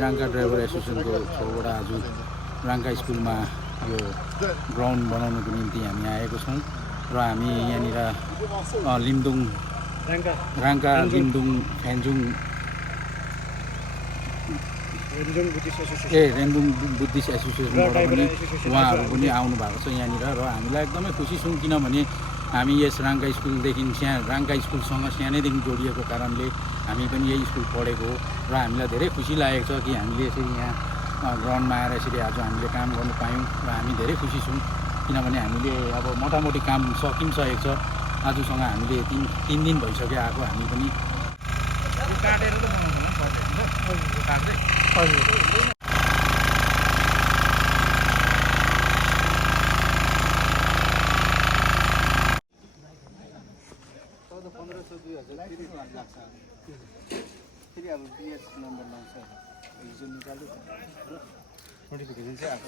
Rangka driver एसोसिएसनको थ्रुबाट आज राङ्का स्कुलमा यो ग्राउन्ड बनाउनुको निम्ति हामी आएको छौँ र हामी यहाँनिर लिम्दुङ राङ्का लिम्दुङ फेन्जुङ रेन्जुङ बुद्धिस्ट एसोसिएसनबाट पनि उहाँहरू पनि आउनु भएको छ यहाँनिर र हामीलाई एकदमै खुसी छौँ किनभने हामी यस राङ्का स्कुलदेखि राङ्का स्कुलसँग सानैदेखि जोडिएको कारणले हामी पनि यही स्कुल पढेको हो र हामीलाई धेरै खुसी लागेको छ कि हामीले यसरी यहाँ ग्राउन्डमा आएर यसरी आज हामीले काम गर्नु पायौँ र हामी धेरै खुसी छौँ किनभने हामीले अब मोटामोटी काम सकिसकेको छ आजसँग हामीले तिन दिन भइसक्यो आएको हामी पनि काटेर त बनाउँछ होला काट्दै हजुर फेरि अब बिएस नम्बर लाउँछ हिजो निकाल्यो नोटिफिकेसन चाहिँ आएको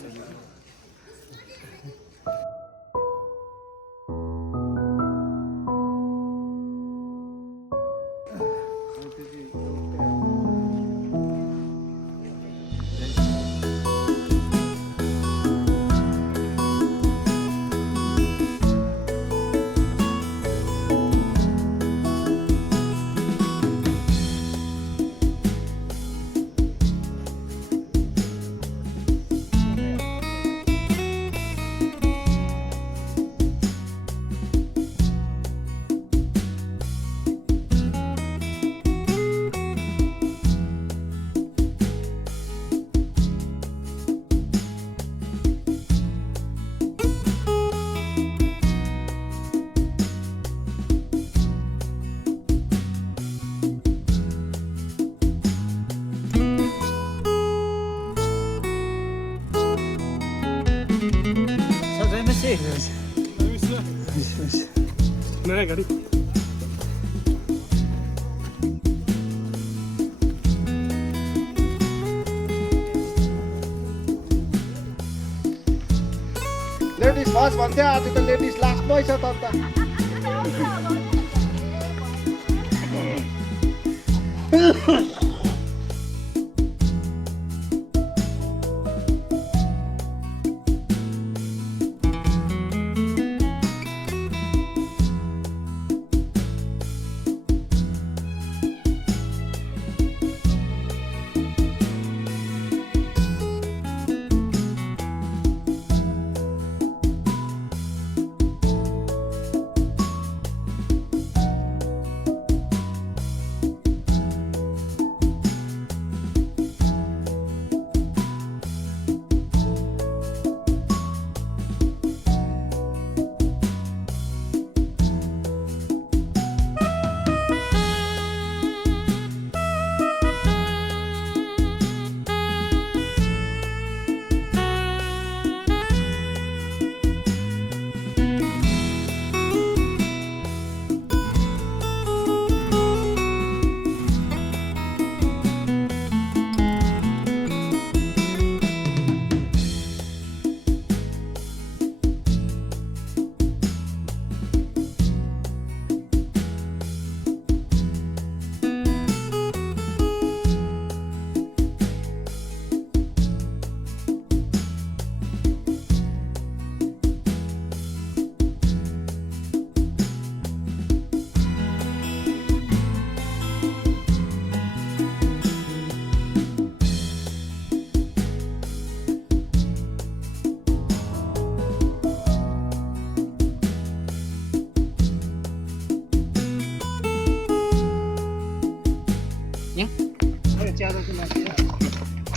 नयाँ गाडी लेडिज फर्स्ट भन्थ्यो आज त लेडिज लास्टमै छ त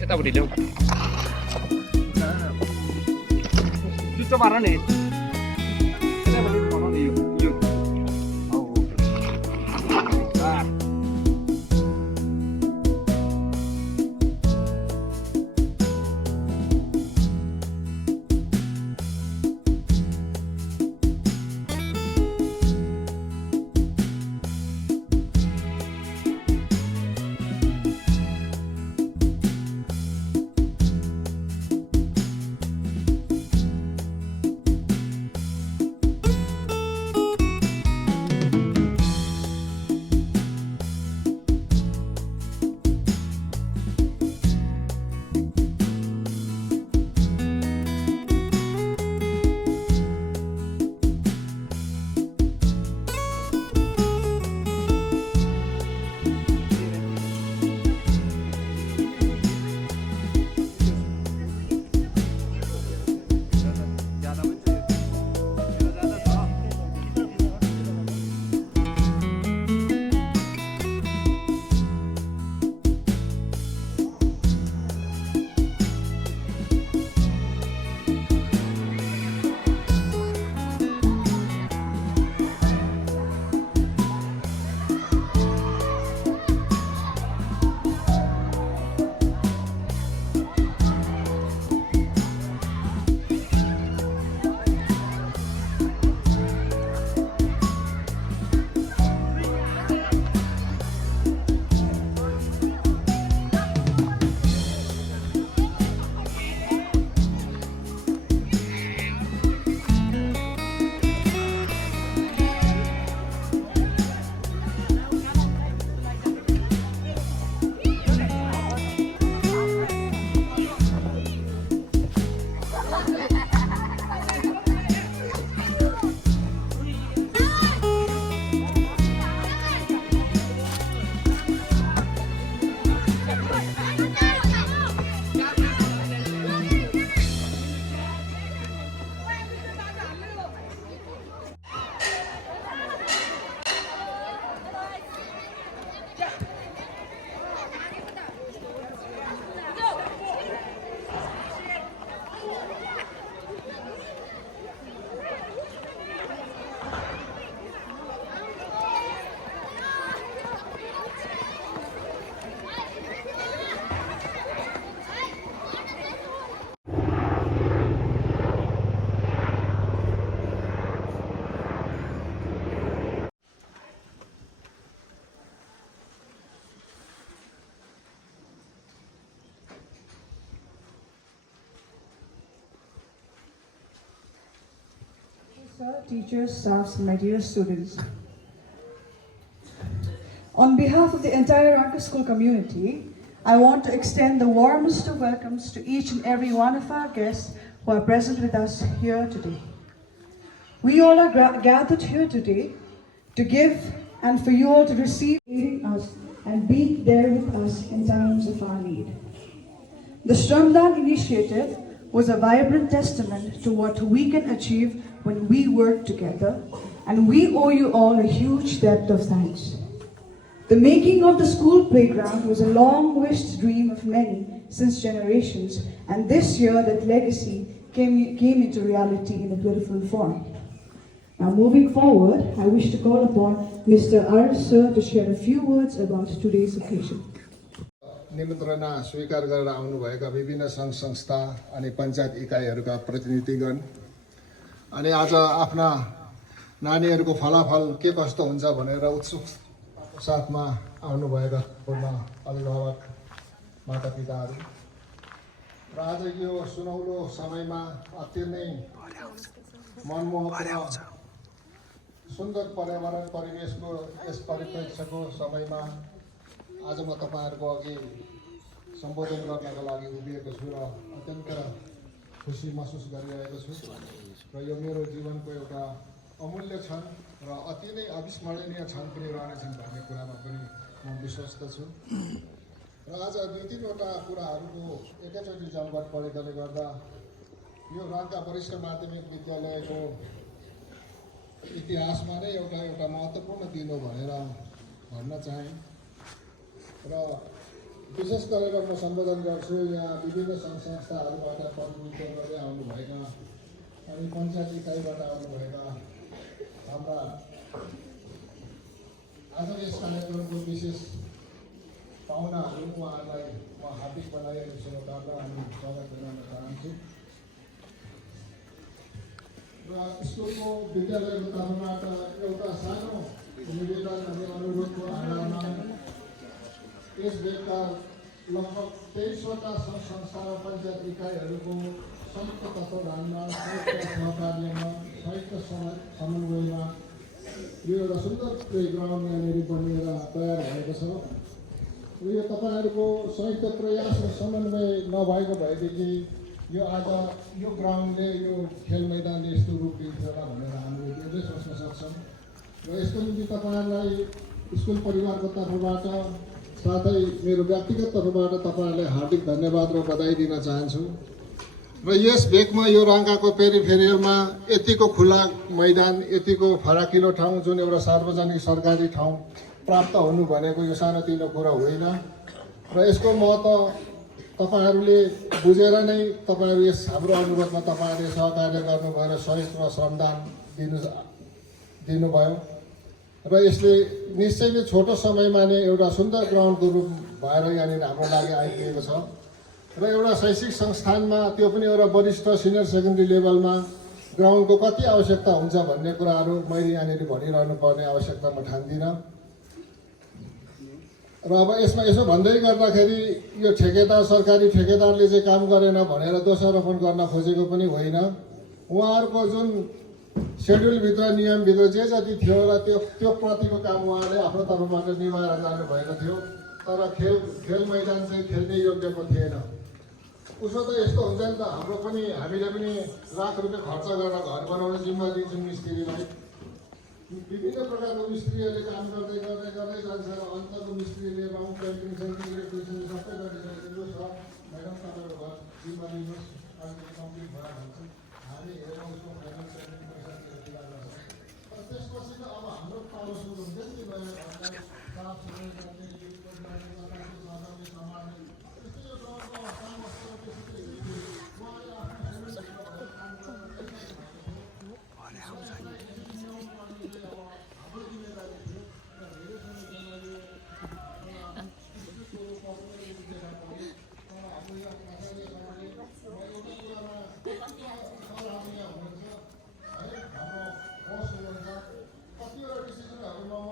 यतापट्टि ल्याऊ जुत्तो मार नि यतापट्टि बनाउने यो Minister, teachers, staffs, and my dear students. On behalf of the entire Ranka School community, I want to extend the warmest of welcomes to each and every one of our guests who are present with us here today. We all are gathered here today to give and for you all to receive, aiding us and being there with us in times of our need. The Shramdan initiative was a vibrant testament to what we can achieve when we work together, and we owe you all a huge debt of thanks. The making of the school playground was a long-wished dream of many since generations, and this year that legacy came into reality in a beautiful form. Now moving forward, I wish to call upon Mr. R. Sir to share a few words about today's occasion. निमन्त्रणा स्वीकार गरेर आउनुभएका विभिन्न सङ्घ संस्था अनि पञ्चायत इकाइहरूका प्रतिनिधिगण अनि आज आफ्ना नानीहरूको फलाफल के कस्तो हुन्छ भनेर उत्सुक साथमा आउनुभएका पूर्ण अभिभावक मातापिताहरू र आज यो सुनौलो समयमा अत्यन्तै मनमोहक सुन्दर पर्यावरण परिवेशको यस परिप्रेक्ष्यको समयमा आज म तपाईहरुको अघि सम्बोधन गर्नका लागि उभिएको छु र अत्यन्त खुसी महसुस गरिरहेको छु र यो मेरो जीवनको एउटा अमूल्य क्षण र अति नै अविस्मरणीय क्षण पनि रहनेछन् भन्ने कुरामा पनि म विश्वस्त छु र आज दुई तीनवटा कुराहरूको एकैचोटि जमघट परेकोले गर्दा यो राङ्का वरिष्ठ माध्यमिक विद्यालयको इतिहासमा नै एउटा महत्त्वपूर्ण दिन हो भनेर भन्न चाहे र विशेष गरेर म सम्बोधन गर्छु यहाँ विभिन्न सङ्घ संस्थाहरूबाट प्रतिनिधित्व गर्दै आउनुभएका अनि पञ्चायत इकाइबाट आउनुभएका हाम्रा आज यस कार्यक्रमको विशेष पाहुनाहरू उहाँहरूलाई म हार्दिक बधाई अनि शुभकामना अनि स्वागत गर्न चाहन्छु र स्कुलको विद्यालयको तर्फबाट एउटा सानो निवेदन अनि अनुरोधको आधारमा यस भेगका लगभग 23वटा सङ्घ संस्था र पञ्चायत इकाइहरूको संयुक्त तत्त्वावधानमा संयुक्त सहकार्यमा संयुक्त समन्वयमा यो एउटा सुन्दर प्लेग्राउन्ड यहाँनिर बनेर तयार भएको छ र यो तपाईँहरूको संयुक्त प्रयास र समन्वय नभएको भएदेखि यो आज यो ग्राउन्डले यो खेल मैदानले यस्तो रूप दिन्छ होला भनेर हामीले धेरै सोच्न सक्छौँ र यसको निम्ति तपाईँहरूलाई स्कुल परिवारको तर्फबाट साथै मेरो व्यक्तिगत तर्फबाट तपाईँहरूलाई हार्दिक धन्यवाद र बधाई दिन चाहन्छु र यस भेगमा यो राङ्काको पेरिफेरियलमा यतिको खुला मैदान यतिको फराकिलो ठाउँ जुन एउटा सार्वजनिक सरकारी ठाउँ प्राप्त हुनु भनेको यो सानोतिनो कुरा होइन र यसको महत्त्व तपाईँहरूले बुझेर नै तपाईँहरू यस हाम्रो अनुरोधमा तपाईँहरूले सहकार्य गर्नुभयो र सहयोग र श्रमदान दिनुभयो र यसले निश्चय नै छोटो समयमा नै एउटा सुन्दर ग्राउन्डको रूप भएर यहाँनिर हाम्रो लागि आइपुगेको छ र एउटा शैक्षिक संस्थानमा त्यो पनि एउटा वरिष्ठ सिनियर सेकेन्ड्री लेभलमा ग्राउन्डको कति आवश्यकता हुन्छ भन्ने कुराहरू मैले यहाँनिर भनिरहनु पर्ने आवश्यकता म ठान्दिनँ र अब यसमा यसो भन्दै गर्दाखेरि यो ठेकेदार सरकारी ठेकेदारले चाहिँ काम गरेन भनेर दोषारोपण गर्न खोजेको पनि होइन उहाँहरूको जुन सेड्युलभित्र नियमभित्र जे जति थियो र त्यो प्रतिको काम उहाँले आफ्नो तर्फबाट निभाएर जानुभएको थियो तर खेल मैदान चाहिँ खेल्ने योग्यको थिएन उसो त यस्तो हुन्छ नि त हाम्रो पनि हामीले पनि लाख रुपियाँ खर्च गरेर घर बनाउने जिम्मा दिन्छौँ मिस्त्रीलाई विभिन्न प्रकारको मिस्त्रीहरूले काम गर्दै जान्छ र अन्तको मिस्त्रीले राउन्ड पेन्टिङ सेन्टिङ इलेक्ट्रिसियन सबै गरिसकेको छ म्याडम तपाईँको घर जिम्मा लिनुहोस् अलिकति कम्प्लिट भएर भन्छ हामी हेरौँ उसको फाइनल पेन्टिङ पैसा तिरेर गर्छ र त्यसपछि त अब हाम्रो पालो सुरु हुन्छ नि नयाँ घरलाई साफ सफाइ गर्ने सम्हाल्ने त्यस्तै यो गाउँको काम बस्छ उहाँले कतिवटा डिसिजनहरूमा म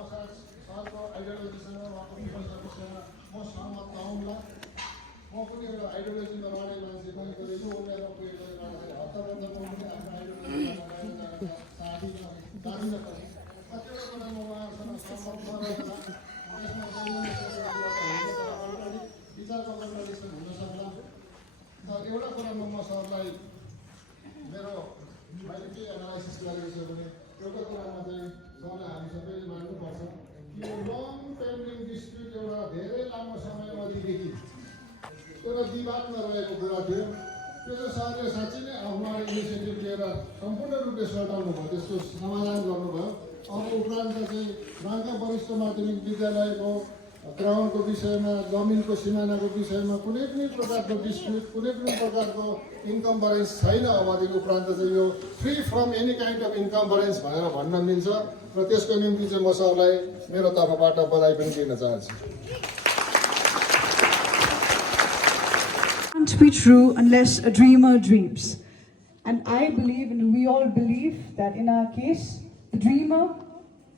सरको आइडियोलोजीसँग गरेको छ भने एउटा कुरामा चाहिँ सरलाई हामी सबैले मान्नुपर्छ कि यो लङ पेन्डिङ डिस्प्युट एउटा धेरै लामो समयदेखि एउटा विवादमा रहेको कुरा थियो। त्यो चाहिँ सरले साँच्चै नै आफ्नो इनिसिएटिभ लिएर सम्पूर्ण रूपले सल्टाउनु भयो, त्यसको समाधान गर्नुभयो। अब उपरान्त चाहिँ राङ्का वरिष्ठ माध्यमिक विद्यालयको ग्राउन्डको विषयमा, जमिनको सिमानाको विषयमा कुनै पनि प्रकारको डिस्प्युट, कुनै पनि प्रकारको इन्कम्बरेन्स छैन। अबदेखि उपरान्त चाहिँ यो free from any kind of encumbrance भनेर भन्न मिल्छ र त्यसको निम्ति चाहिँ म सरलाई मेरो तर्फबाट बधाई पनि दिन चाहन्छु। Can't be true unless a dreamer dreams. And I believe, and we all believe, that in our case, the dreamer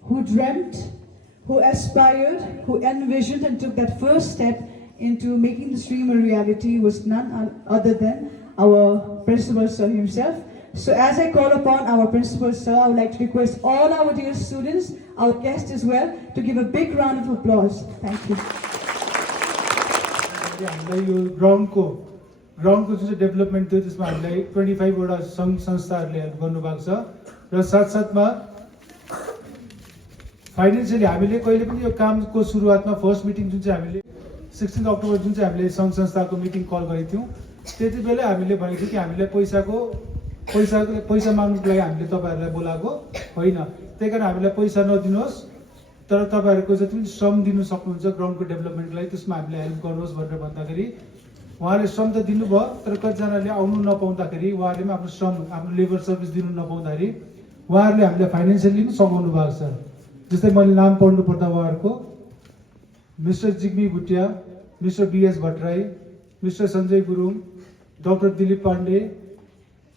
who dreamt, who aspired, who envisioned and took that first step into making this dream a reality was none other than our principal sir himself. So as I call upon our principal sir, I would like to request all our dear students, our guests as well, to give a big round of applause. Thank you. हामीलाई यो ग्राउन्डको जुन चाहिँ development थियो त्यसमा हामीलाई 25 वटा सङ्घ संस्थाहरूले हेल्प गर्नुभएको छ र साथसाथमा फाइनेन्सियली हामीले कहिले पनि यो कामको सुरुवातमा फर्स्ट मिटिङ जुन चाहिँ हामीले 16 अक्टोबर जुन चाहिँ हामीले सङ्घ संस्थाको मिटिङ कल गरेको थियौँ त्यति बेला हामीले भनेको थियो कि हामीले पैसा माग्नुको लागि हामीले तपाईँहरूलाई बोलाएको होइन, त्यही कारण हामीलाई पैसा नदिनुहोस् तर तपाईँहरूको जति पनि श्रम दिनु सक्नुहुन्छ ग्राउन्डको डेभलपमेन्टको लागि त्यसमा हामीले हेल्प गर्नुहोस् भनेर भन्दाखेरि उहाँले श्रम त दिनुभयो तर कतिजनाले आउनु नपाउँदाखेरि उहाँहरूले पनि आफ्नो श्रम, आफ्नो लेबर सर्भिस दिनु नपाउँदाखेरि उहाँहरूले हामीले फाइनेन्सियली पनि सघाउनु भएको छ। जस्तै मैले नाम पढ्नु पर्दा उहाँहरूको Mr Jigmi Bhutia, Mr BS Bhattarai, Mr Sanjay Gurung, doctor Dilip Pandey,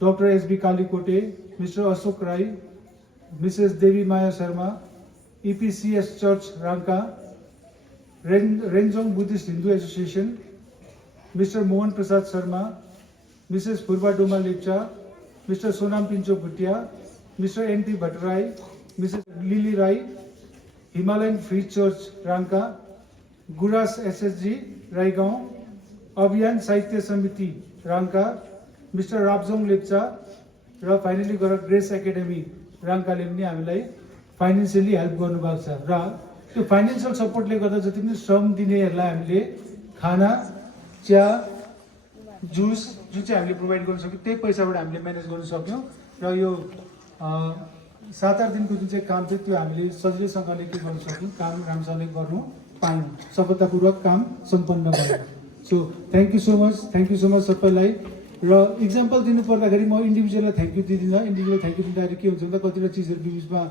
doctor SB Kalikote, Mr Ashok Rai, Mrs Devi Maya Sharma, EPCS church Rangka, Renjong Buddhist Hindu association, Mr Mohan Prasad Sharma, Mrs Phurba Doma Lepcha, Mr Sonam Pincho Bhutia, Mr NP Bhattarai, Mrs Lily Rai, Himalayan free church Rangka, Guras SSG Raigaun, Abhiyan Sahitya समिति राङ्का, मिस्टर राब्जोङ लेप्चा र फाइनली गएर ग्रेस एकाडेमी राङ्काले पनि हामीलाई फाइनेन्सियली हेल्प गर्नुभएको छ र त्यो फाइनेन्सियल सपोर्टले गर्दा जति पनि श्रम दिनेहरूलाई हामीले खाना, चिया, जुस जुन चाहिँ हामीले प्रोभाइड गर्न सक्यौँ त्यही पैसाबाट हामीले म्यानेज गर्न सक्यौँ र यो 7-8 दिनको जुन चाहिँ काम थियो त्यो हामीले सजिलैसँगले के गर्न सक्यौँ, काम राम्रोसँगले गर्नु पायौँ, सफलतापूर्वक काम सम्पन्न गऱ्यौँ। So thank you so much सबैलाई। र इक्जाम्पल दिनु पर्दाखेरि म इन्डिभिजुअललाई थ्याङ्क यू दिँदिनँ। इन्डिभिजुअल थ्याङ्क यू दिँदाखेरि के हुन्छ भन्दा कतिवटा चिजहरू बिचमा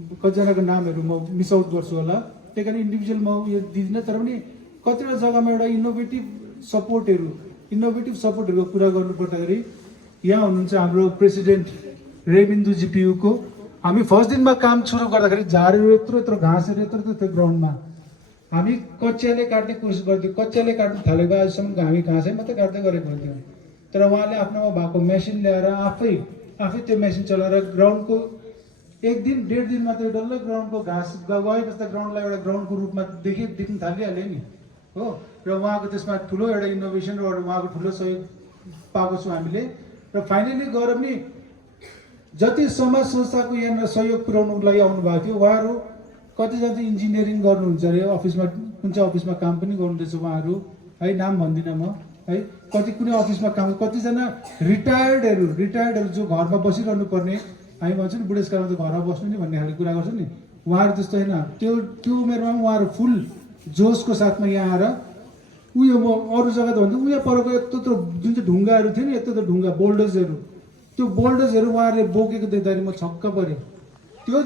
कतिजनाको नामहरू म मिस आउट गर्छु होला, त्यही कारण इन्डिभिजुअल म यो दिँदिनँ। तर पनि कतिवटा जग्गामा एउटा इनोभेटिभ सपोर्टहरूको कुरा गर्नु पर्दाखेरि यहाँ हुनुहुन्छ हाम्रो प्रेसिडेन्ट रेबिन्दु जिपियुको। हामी फर्स्ट दिनमा काम सुरु गर्दाखेरि झारहरू यत्रो घाँसहरू यत्रो थियो ग्राउन्डमा, हामी कचियाले काट्ने कोसिस गर्थ्यौँ, कचियाले काट्नु थालेको आजसम्म हामी घाँसै मात्रै काट्दै गरेको हुन्थ्यौँ। तर उहाँले आफ्नोमा भएको मेसिन ल्याएर आफै त्यो मेसिन चलाएर ग्राउन्डको 1 दिन 1.5 दिन मात्रै डल्लै ग्राउन्डको घाँस गएपछि त ग्राउन्डलाई एउटा ग्राउन्डको रूपमा देख्न थालिहाल्यो नि हो। र उहाँको त्यसमा ठुलो एउटा इनोभेसन र उहाँको ठुलो सहयोग पाएको छौँ हामीले। र फाइनली गएर पनि जति समाज संस्थाको यहाँ सहयोग पुर्याउनुको लागि आउनुभएको थियो उहाँहरू कतिजना चाहिँ इन्जिनियरिङ गर्नुहुन्छ अरे, अफिसमा कुन चाहिँ अफिसमा काम पनि गर्नुहुँदैछ उहाँहरू है, नाम भन्दिनँ म है, कुनै अफिसमा काम, कतिजना रिटायर्डहरू जो घरमा बसिरहनु पर्ने, हामी भन्छौँ नि बुढेसकालमा त घरमा बस्नु नि भन्ने खालको कुरा गर्छौँ नि, उहाँहरू त्यस्तो होइन। त्यो उमेरमा पनि उहाँहरू फुल जोसको साथमा यहाँ आएर उयो म अरू जग्गा त भन्दा उयो परको यत्रो जुन चाहिँ ढुङ्गाहरू थियो नि, यत्रो ढुङ्गा बोल्डर्सहरू, त्यो बोल्डर्सहरू उहाँहरूले बोकेको देख्दाखेरि म छक्क परेँ। त्यो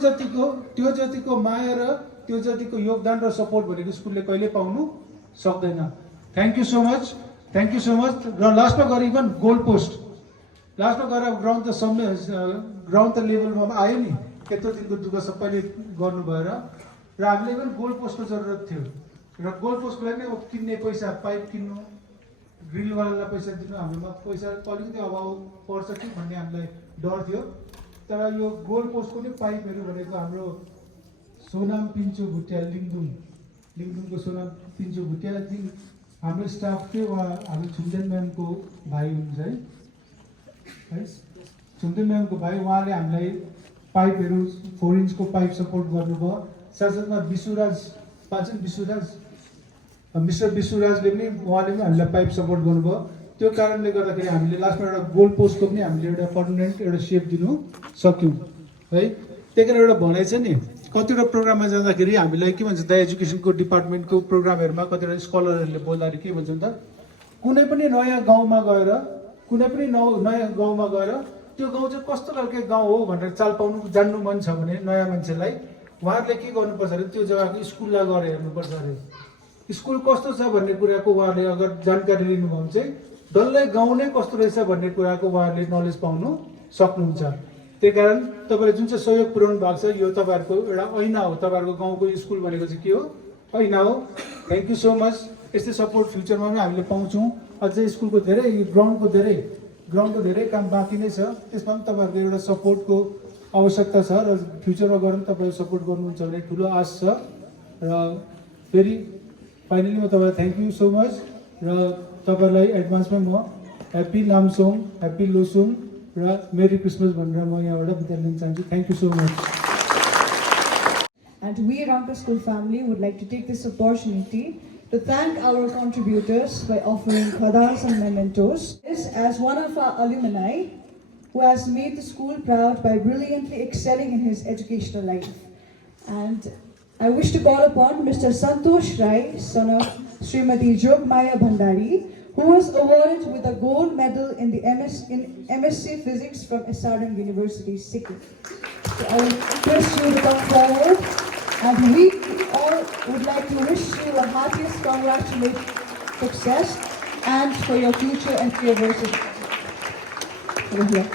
जतिको माया र त्यो जतिको योगदान र सपोर्ट भनेको स्कुलले कहिले पाउनु सक्दैन। Thank you so much. र लास्टमा गएर इभन गोल पोस्ट लास्टमा गएर ग्राउन्ड त लेभलमा आयो नि, यत्रो दिनको दुःख सबैले गर्नुभयो र हामीले इभन गोल पोस्टको जरुरत थियो र गोल पोस्टको लागि नै किन्ने पैसा, पाइप किन्नु, ग्रिलवालालाई पैसा दिनु, हाम्रोमा पैसा अलिकति अभाव पर्छ कि भन्ने हामीलाई डर थियो। तर यो गोल पोस्टको नि पाइपहरू भनेको हाम्रो सोनाम पिन्चो भुटिया, लिङदुङको सोनाम पिन्चो भुटिया हाम्रो स्टाफ थियो, उहाँ हाम्रो छुम्देन म्यामको भाइ हुनुहुन्छ है, छुन्ते म्यामको भाइ उहाँले हामीलाई पाइपहरू 4 इन्चको पाइप सपोर्ट गर्नुभयो। साथसाथमा मिस्टर विश्वराजले पनि उहाँले पनि हामीलाई पाइप सपोर्ट गर्नुभयो। त्यो कारणले गर्दाखेरि हामीले लास्टमा एउटा गोल पोस्टको पनि हामीले एउटा पर्मानेन्ट एउटा सेप दिनु सक्यौँ है। त्यही कारण एउटा भनाइ छ नि, कतिवटा प्रोग्राममा जाँदाखेरि हामीलाई के भन्छ त, एजुकेसनको डिपार्टमेन्टको प्रोग्रामहरूमा कतिवटा स्कलरहरूले बोल्दाखेरि के भन्छ त, कुनै पनि नयाँ गाउँमा गएर त्यो गाउँ चाहिँ कस्तो खालको गाउँ हो भनेर चाल पाउनु जान्नु मन छ भने नयाँ मान्छेलाई उहाँहरूले के गर्नुपर्छ अरे, त्यो जग्गाको स्कुललाई गएर हेर्नुपर्छ अरे। स्कुल कस्तो छ भन्ने कुराको उहाँहरूले अगर जानकारी लिनुभयो भने चाहिँ डल्लै गाउँ नै कस्तो रहेछ भन्ने कुराको उहाँहरूले नलेज पाउनु सक्नुहुन्छ। त्यही कारण तपाईँले जुन चाहिँ सहयोग पुर्याउनु भएको छ, यो तपाईँहरूको एउटा ऐना हो। तपाईँहरूको गाउँको स्कुल भनेको चाहिँ के हो? ऐना हो। Thank you so much. यस्तै सपोर्ट फ्युचरमा पनि हामीले पाउँछौँ। अझै स्कुलको ग्राउन्डको धेरै काम बाँकी नै छ, त्यसमा पनि तपाईँहरूको एउटा सपोर्टको आवश्यकता छ र फ्युचरमा गएर पनि तपाईँले सपोर्ट गर्नुहुन्छ भने ठुलो आश छ। र फेरि फाइनली म तपाईँलाई थ्याङ्क यू सो मच र तपाईँलाई एडभान्समा म ह्याप्पी नामसोङ, ह्याप्पी लोसुङ र मेरी क्रिसमस भनेर म यहाँबाट बिदा लिन चाहन्छु। Thank you so much. And we, Ranka School family, would like to take this opportunity to thank our contributors by offering khadas and mementos. As one of our alumni who has made the school proud by brilliantly excelling in his educational life. And I wish to call upon Mr. Santosh Rai, son of Srimati Jogmaya Bhandari, who was awarded with a gold medal in the MSc Physics from SRM University, Sikkim. So I will request you to come forward, and we all would like to wish you the happiest congratulations, success, and for your future endeavors. Over here.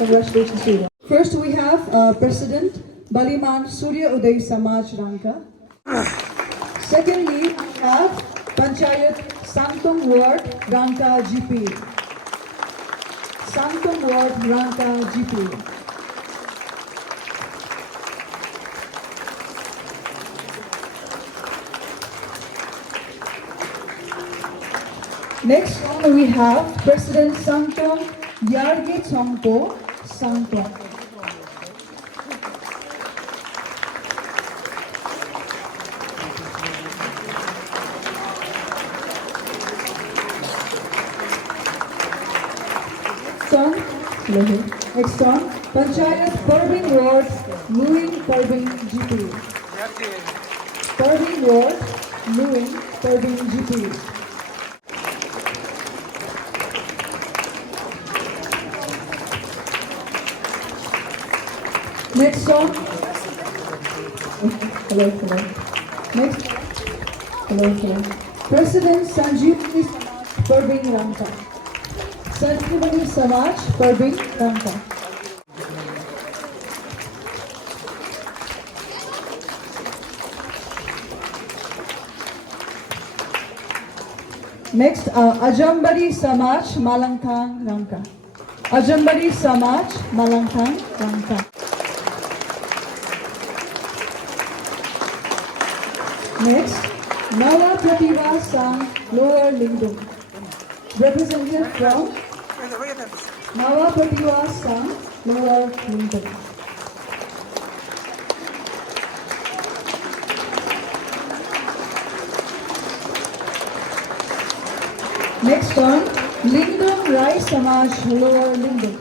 Congratulations to you. First we have President Baliman Surya Uday Samaj Ranka. Secondly, we have Panchayat Sangtung Ward Ranka GP. Sangtung Ward Ranka GP. Next one we have President Sangtung Yargi Chongpo Sangtung. Next one, Panchayat Parvin Ward Luing Parvin GP. Parvin Ward Luing Parvin GP. Next song. Hello. Next. Hello. President Sanjeevani Samaj Parvin Ranka. Sanjeevani Samaj Parvin Ranka. Next, Ajambari Samaj Malangthang Ranka. Ajambari Samaj Malangthang Ranka. Next, Nava Pratibha Sang Lower Lingdom. Representative from Nava Pratibha Sang Lower Lingdom. Next one, Lingdom Rai Samaj Lower Lingdom.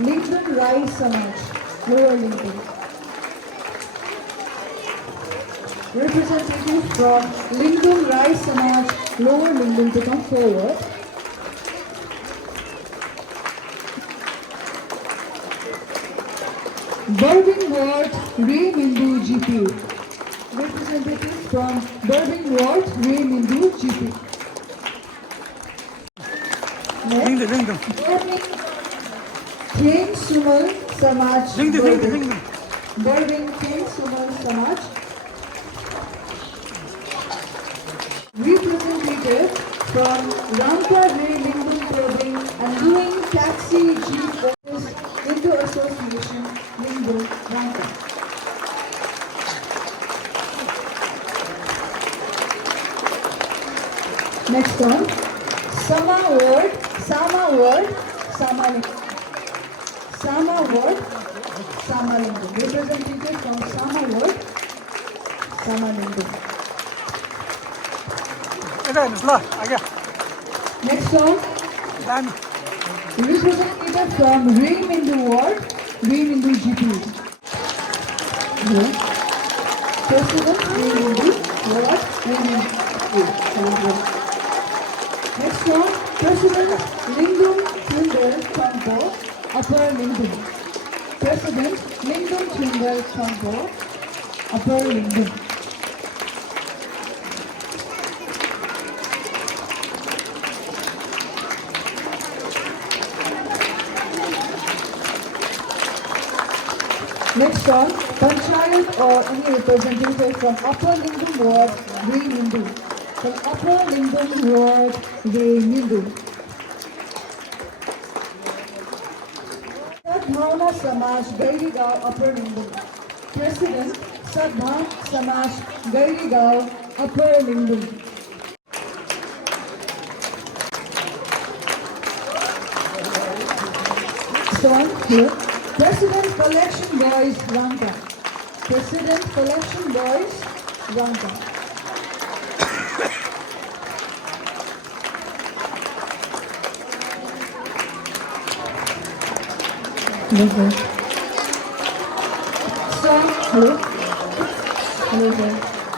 Lingdom Rai Samaj Lower Lingdom. Representative from Lingdom Rai Samaj Lower Lingdom to come forward. Burbin Ward Ray Mindu GP. Representative from Burbin Ward Ray Mindu GP. Next, King Sumal Samaj Berwin. Berwin King Sumal Samaj. Representative from Rampa Ray Lingam Probing and doing taxi jeep office into association Lingam Rampa. Next one, Sama Ward, Sama Lingam. Representative from Sama Ward, Sama Lingam. Next one, representative from Raymindu Ward, Raymindu GP. Yeah. President Raymindu Ward, Raymindu GP. Next one, President Lingam Thundal Thampo, Upper Lingam. President Lingam Thundal Thampo, Upper Lingam. Next one, Panchayat or any representative from Upper Lingam Ward, Raymindu. From Upper Lingam Ward, Raymindu. Sadbhavna Samaj, Gairigao, Upper Lingam. President, Sadbhavna Samaj, Gairigao, Upper Lingam. Next one, here. President Collection Boys, Ranka. President Collection Boys, Ranka. Hello, sir.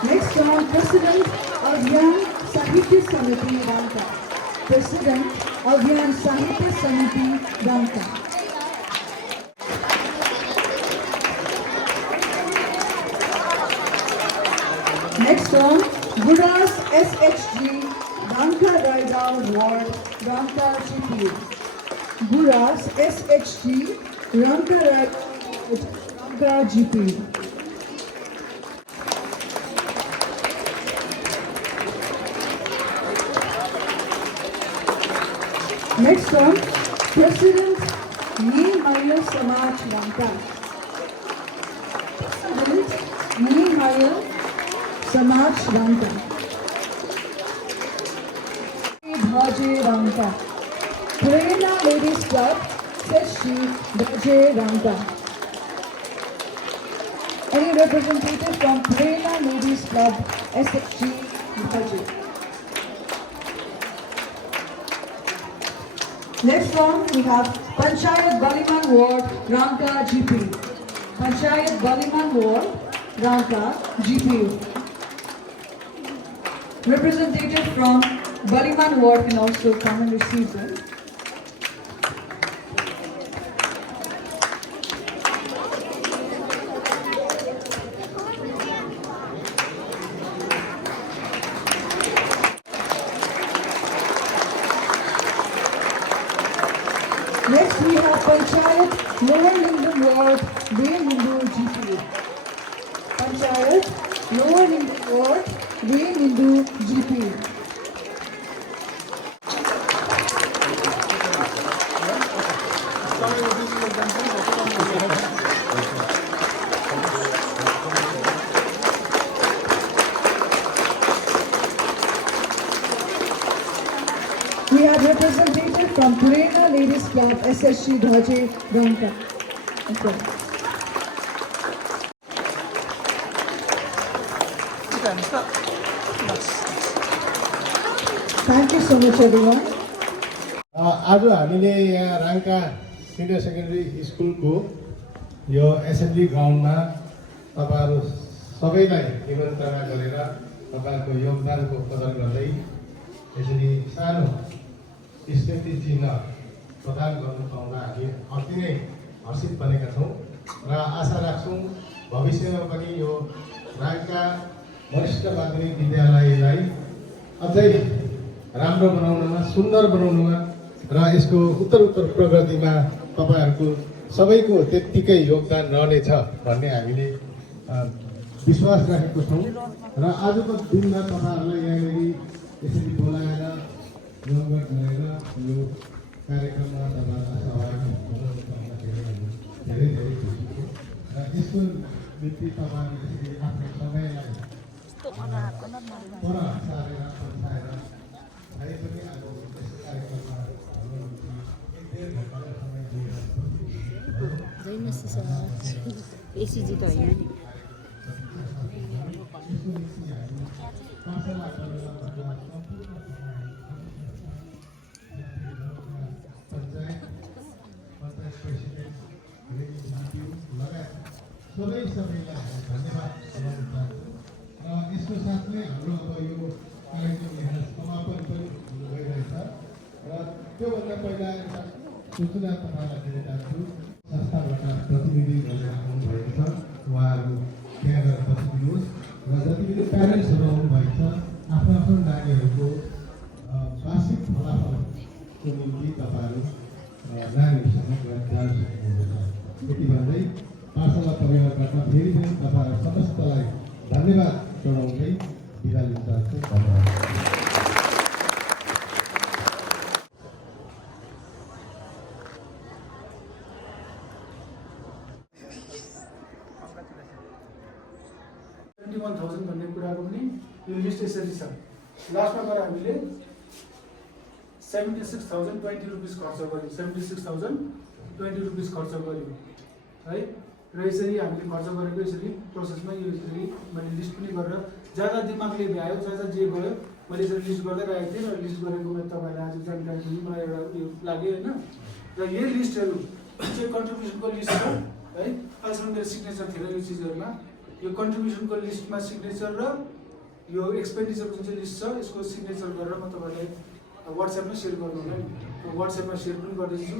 Next one, President Abhiyan Sahitya Samiti, Ranka. President Abhiyan Sahitya Samiti, Ranka. Next one, Buras SHG, Ranka Raidao Ward, Ranka GPU. Buras SHG, Ranka Raidao, Ranka GPU. Next one, President Ni Maya Samaj Ranka. President Ni Maya Samaj Ranka. Dhaje Ranka. Prerna Ladies Club, Seshi Dhaje Ranka. Any representative from Prerna Ladies Club, SHG Dhaje. Next one, we have Panchayat Baliman Ward, Ranka GP. Panchayat Baliman Ward, Ranka GPU. Representative from Baliman Ward can also come and receive them. Next we have Panchayat Lower Lingam Ward, Raymindu GPU. Panchayat Lower Lingam Ward, Raymindu GPU. We have representative from Prerna Ladies Club, SSG Dhaje Ranka. Okay. Thank you so much, everyone. आज हामीले यहाँ Rangka senior secondary स्कुलको यो assembly ग्राउन्डमा तपाईँहरू सबैलाई निमन्त्रणा गरेर तपाईँहरूको योगदानको कदर गर्दै यसरी सानो स्मृति चिन्ह प्रदान गर्नु पाउँदा हामी अति नै हर्षित बनेका छौँ र आशा राख्छौँ भविष्यमा पनि यो राङ्का वरिष्ठ माध्यमिक विद्यालयलाई अझै राम्रो बनाउनमा, सुन्दर बनाउनमा र यसको उत्तर प्रगतिमा तपाईँहरूको सबैको त्यत्तिकै योगदान रहनेछ भन्ने हामीले विश्वास राखेको छौँ र आजको दिनमा तपाईँहरूलाई यहाँनिर यसरी बोलाएर योगदान गरेर यो कार्यक्रममा तपाईँहरूलाई सहभागी हुनुहुन्छ भन्दाखेरि हामी धेरै धेरै खुसी छौँ र यसको निम्ति तपाईँहरूले यसरी आफ्नो समयलाई पर सारेर पन्छाएर है पनि आज यस कार्यक्रममा हाम्रो निम्ति एक डेढ घन्टाको समय दिएर एसीजी त होइन नि सबै सबैलाई धन्यवाद दिन चाहन्छु र यसको साथमै हाम्रो अब यो कार्यक्रम यहाँ समापन पनि हुन गइरहेछ र त्योभन्दा पहिला एउटा सूचना तपाईँलाई दिन चाहन्छु संस्थाबाट प्रतिनिधि गरेर आउनुभएको छ उहाँहरू त्यहाँ गएर बसिदिनुहोस् र जति पनि प्यारेन्ट्सहरू आउनुभएको छ आफ्नो आफ्नो नानीहरूको वार्षिक फलाफलको निम्ति तपाईँहरू नानीहरूसँग गएर जान सक्नुहुनेछ यति भन्दै पाठशाला परिवारबाट फेरि पनि तपाईँहरू समस्तलाई धन्यवाद जनाउँदै बिदा लिन चाहन्छु धन्यवाद। भन्ने कुराको पनि यो लिस्ट यसरी छ। लास्टमा गएर हामीले 76,020 रुपिस खर्च गऱ्यौँ, 76,020 रुपिस खर्च गऱ्यौँ है। र यसरी हामीले खर्च गरेको यसरी प्रोसेसमा यो यसरी मैले लिस्ट पनि गरेर ज्यादा दिमागले भ्यायो जहाँ जे भयो मैले यसरी लिस्ट गर्दै राखेको थिएँ र लिस्ट गरेको मैले तपाईँलाई आज जानकारी दिनु मलाई एउटा यो लाग्यो होइन। र यही लिस्टहरू चाहिँ कन्ट्रिब्युसनको लिस्ट छ है। अहिलेसम्म मेरो सिग्नेचर थिएन यो चिजहरूमा। यो कन्ट्रिब्युसनको लिस्टमा सिग्नेचर र यो एक्सपेन्डिचरको जुन चाहिँ लिस्ट छ यसको सिग्नेचर गरेर म तपाईँलाई व्हाट्सएपमै सेयर गर्नु होला नि। व्हाट्सएपमा सेयर पनि गरिदिन्छु।